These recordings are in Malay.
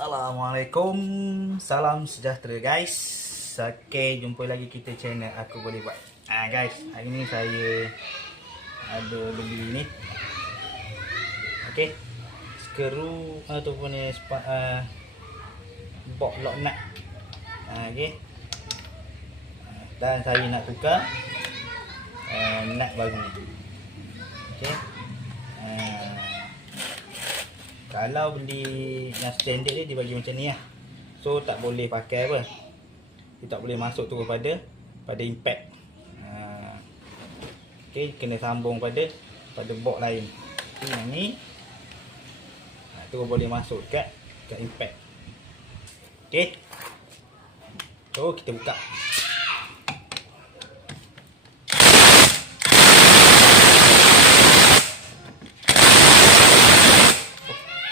Assalamualaikum. Salam sejahtera guys. Okay, jumpa lagi kita channel Aku Boleh Buat. Ah Guys, hari ni saya Ada beli ni. Okay Skru ataupun ni uh, Box lock nut ah, Okay Ah, Dan saya nak tukar uh, Nut baru Okay uh, kalau beli yang standard dia dia bagi macam ni lah. So tak boleh pakai apa. Dia tak boleh masuk tu pada pada impact. Ha. Okay, kena sambung pada pada box lain. Okay, yang ni ha, tu boleh masuk kat kat impact. Okay. So kita buka.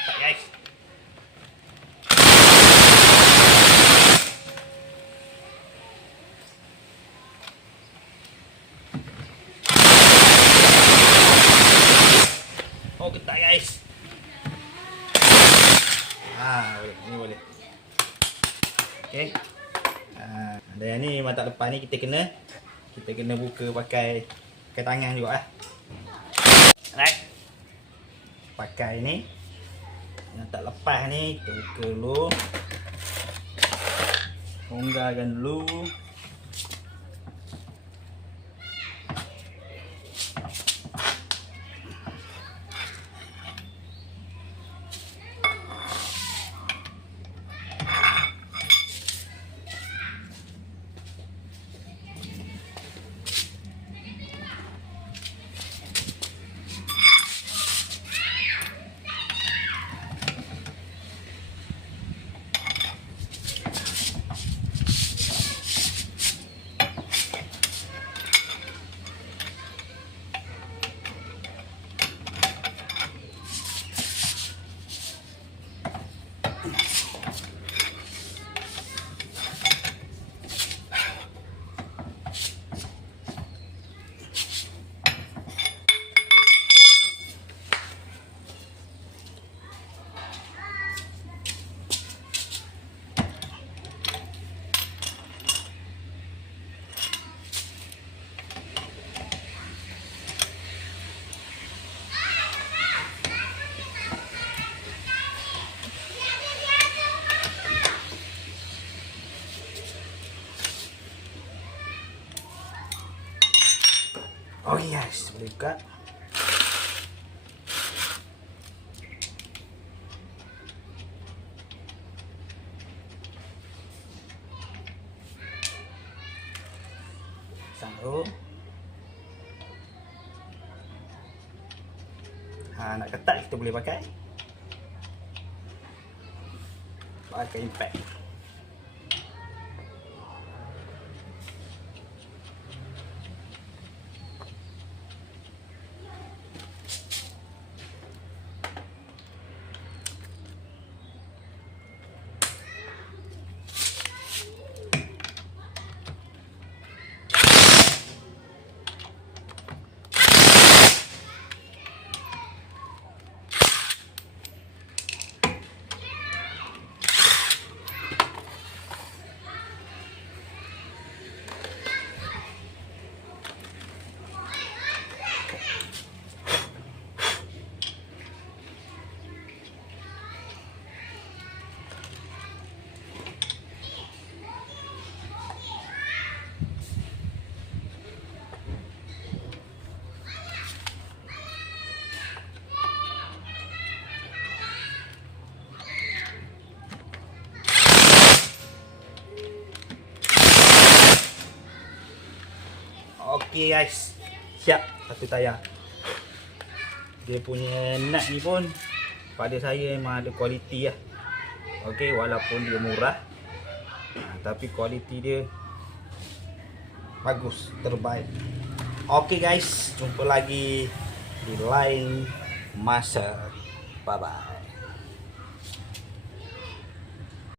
Tak guys. Oh ketak guys. Ah boleh, ni boleh. Okey. Ah, dan yang ni tak lepas ni kita kena kita kena buka pakai pakai tangan juga ah. Right. Pakai ni yang tak lepas ni kita buka dulu longgarkan dulu Oh yes, boleh buka. Sambung. Ha, nak ketat kita boleh pakai. Pakai impact. Okey guys. Siap satu tayar. Dia punya nut ni pun pada saya memang ada kualiti lah. Okey walaupun dia murah. Tapi kualiti dia bagus, terbaik. Okey guys, jumpa lagi di lain masa. Bye bye.